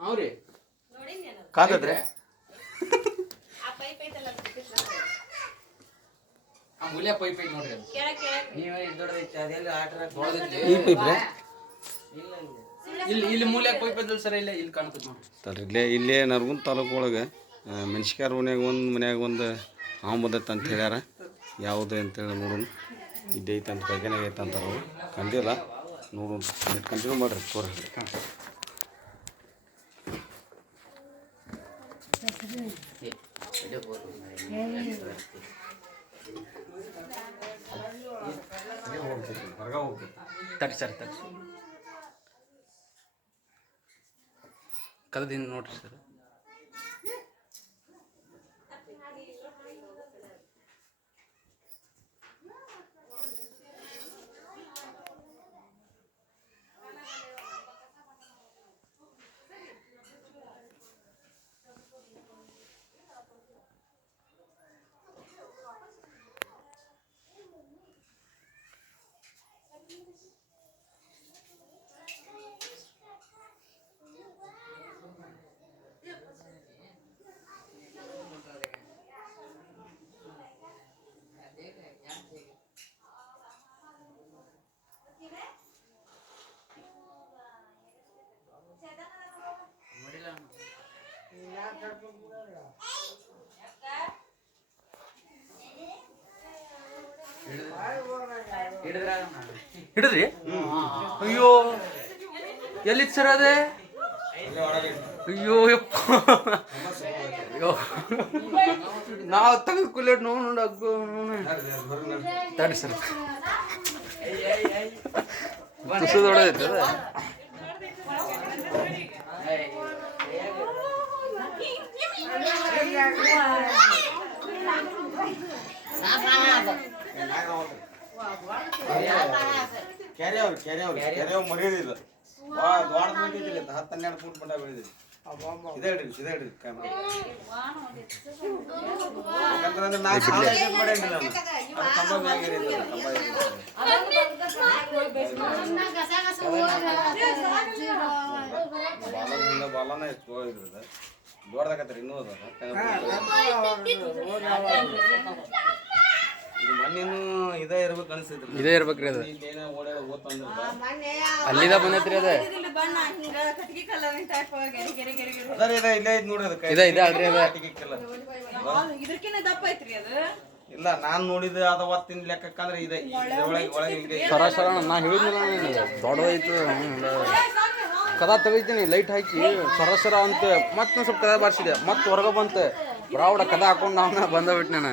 ಅವ್ರಿ ಕಾದದ್ರೆ ಆ ಮೂಲೆ ಪೈಪ್ ಐತಿ ನೋಡ್ರಿ ಈ ಪೈಪ್ರೆ ಇಲ್ಲಿ ಮೂಲೆ ಪೈಪ್ ಐತಲ್ಲ ಸರ್ ಇಲ್ಲಿ ಕಾಣ್ತದೆ ನೋಡಿ ತಡ್ರಿ ಇಲ್ಲೇ ನರಗುಂದ ತಾಲೂಕು ಒಳಗೆ ಮೆಣಸಿನ್ಕಾಯಿ ಓಣ್ಯಾಗ ಒಂದು ಮನ್ಯಾಗ ಒಂದು ಹಾವು ಬಂದೈತೆ ಅಂತ ಹೇಳ್ಯಾರ ಯಾವುದು ಅಂತೇಳಿ ನೋಡೋಣ ಇದ್ದೈತೆ ಅಂತ ಬೈಗನಾಗ ಐತೆ ಅಂತಾರೆ ಅವರು ಕಂಡಿಲ್ಲ ನೋಡೋಣ ಕಂಟಿನ್ಯೂ ಮಾಡಿರಿ ತೋರಿ ಹೊರಗೆ ಹೋಗ್ಬೇಕು ತಡಿ ಸರ್ ತಡಿ ಕದದಿಂದ ನೋಡ್ರಿ ಸರ್ ಹಿಡಿದ್ರಿ ಅಯ್ಯೋ ಎಲ್ಲಿತ್ತು ಸರ್ ಅದೇ ಅಯ್ಯೋ ಯಪ್ಪ ಅಯ್ಯೋ ನಾವು ತೆಗೆದು ಕುಲೇಟ್ ನೋಡು ಅಗ್ಗು ತಡಿ ಸರ್ ತುಸದೊಳಗೈತೆ ಅದ ಕೆರೆ ಮರಿಯೋದಿಲ್ಲ ದೊಡ್ಡ ಬಂದಿದ್ದಿಲ್ಲ 10-12 ಫೂಟ್ ಮಟ್ಟ ಬೆಳೆದಿಲ್ಲ ಇದೇ ಹಿಡ್ರಿ ಕ್ಯಾಮ್ರಾ ಯಾಕಂದ್ರೆ ನಾ ಮಾಡೇನಿಲ್ಲ ಬಾಲನ ಎಷ್ಟು ಇದ್ರದ ದೊಡ್ಡದಾಗತ್ರಿ ಇನ್ನೂ ಅದ ಮಣ್ಣಿನ ಇದೇ ಇರ್ಬೇಕು ಅನ್ಸಿದ್ರಿ ಇದೇ ಇರ್ಬೇಕ್ರಿ ಅದು ಅಲ್ಲಿದ ಬಂದೈತ್ರಿ ಅದ ಇಲ್ಲ ನಾನ್ ನೋಡಿದ ಅದ ಅವತ್ತಿನ ಲೆಕ್ಕಕ್ಕಂದ್ರೆ ಇದೆ ಸರಾಸರ ನಾ ಹೇಳಿದ್ನಿಲ್ಲ ದೊಡ್ಡದೈತು ಕದ ತೆಗಿತೀನಿ ಲೈಟ್ ಹಾಕಿ ಸರಸರ ಅಂತ ಮತ್ತೆ ಸ್ವಲ್ಪ ಕದ ಬಾರಿಸಿದೆ ಮತ್ತೆ ಹೊರಗೆ ಬಂತೆ ಬ್ರಾವುಡ ಕದ ಹಾಕೊಂಡು ನಾವು ಬಂದಬಿಟ್ಟು ನಾನು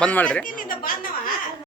ಬಂದ್ ಮಾಡ್ರಿ